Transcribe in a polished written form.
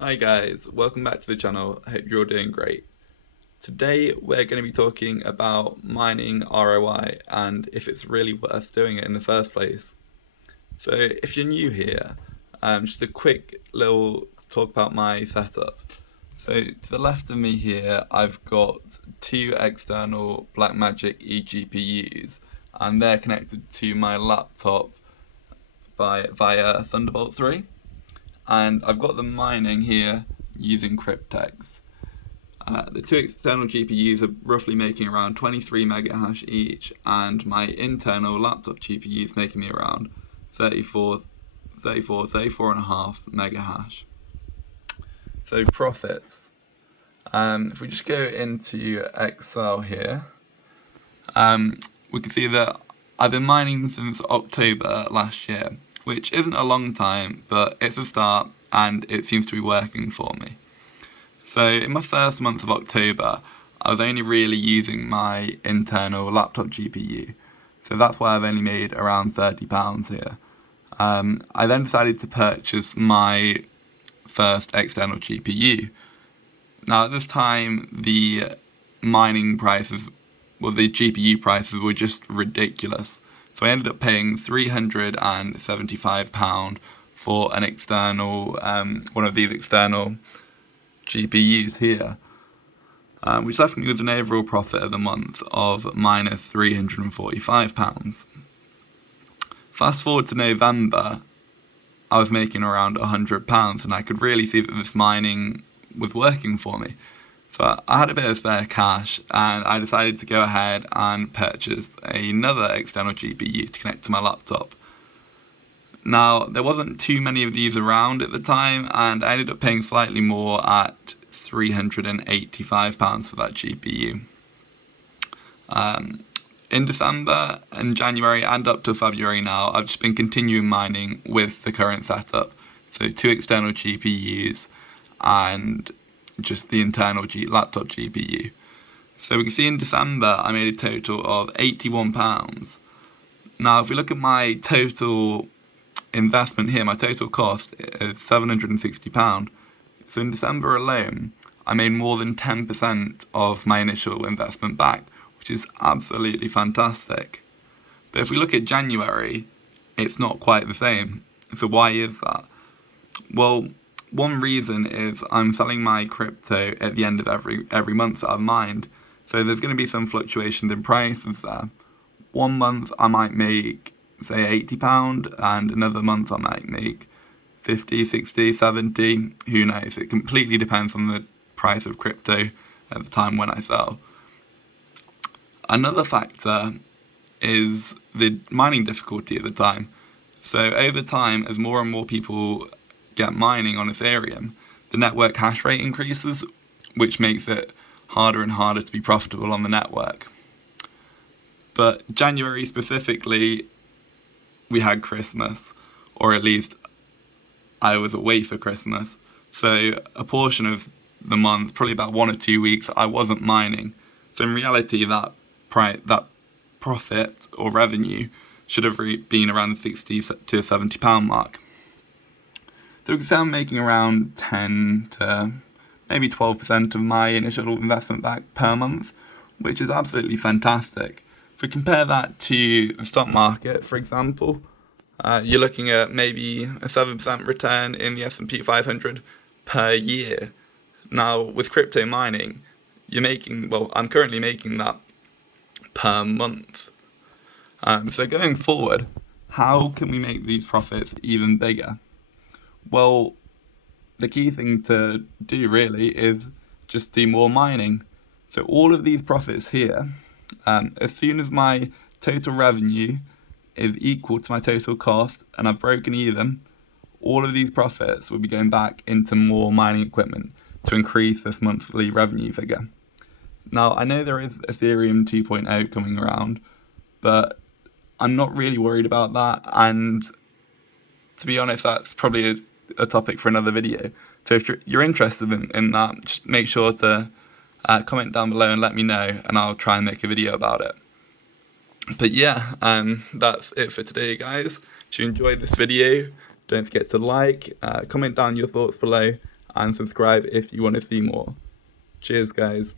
Hi guys, welcome back to the channel. I hope you're all doing great. Today we're going to be talking about mining ROI and if it's really worth doing it in the first place. So if you're new here, just a quick little talk about my setup. So to the left of me here, I've got two external Blackmagic eGPUs and they're connected to my laptop via Thunderbolt 3. And I've got them mining here using Cryptex. The two external GPUs are roughly making around 23 megahash each, and my internal laptop GPU is making me around 34 and a half megahash. So profits. If we just go into Excel here, we can see that I've been mining since October last year, which isn't a long time, but it's a start and it seems to be working for me. So in my first month of October, I was only really using my internal laptop GPU. So that's why I've only made around £30 here. I then decided to purchase my first external GPU. Now at this time, the mining prices, the GPU prices were just ridiculous. So I ended up paying £375 for an external, one of these external GPUs here, which left me with an overall profit of the month of minus £345. Fast forward to November, I was making around £100 and I could really see that this mining was working for me. So I had a bit of spare cash and I decided to go ahead and purchase another external GPU to connect to my laptop. Now, there wasn't too many of these around at the time and I ended up paying slightly more at £385 for that GPU. In December and January and up to February now, I've just been continuing mining with the current setup. So two external GPUs and just the internal laptop GPU. So we can see in December I made a total of £81. Now if we look at my total investment here, my total cost is £760. So in December alone, I made more than 10% of my initial investment back, which is absolutely fantastic. But if we look at January, it's not quite the same. So why is that? Well, one reason is I'm selling my crypto at the end of every month that I've mined. So there's going to be some fluctuations in prices there. One month I might make, say, £80, and another month I might make 50, 60, 70, who knows? It completely depends on the price of crypto at the time when I sell. Another factor is the mining difficulty at the time. So over time, as more and more people get mining on Ethereum, the network hash rate increases, which makes it harder and harder to be profitable on the network. But January specifically, we had Christmas, or at least I was away for Christmas. So a portion of the month, probably about 1 or 2 weeks, I wasn't mining. So in reality, that profit or revenue should have been around the £60 to £70 mark. So we can say I'm making around 10 to maybe 12% of my initial investment back per month, which is absolutely fantastic. If we compare that to the stock market, for example, you're looking at maybe a 7% return in the S&P 500 per year. Now, with crypto mining, I'm currently making that per month. So going forward, how can we make these profits even bigger? Well, the key thing to do really is just do more mining. So all of these profits here, as soon as my total revenue is equal to my total cost and I've broken even, all of these profits will be going back into more mining equipment to increase this monthly revenue figure. Now, I know there is Ethereum 2.0 coming around, but I'm not really worried about that, and to be honest, that's probably a topic for another video. So if you're interested in that, just make sure to comment down below and let me know, and I'll try and make a video about it. But yeah, that's it for today, guys. If you enjoyed this video, don't forget to like, comment down your thoughts below, and subscribe if you want to see more. Cheers, guys.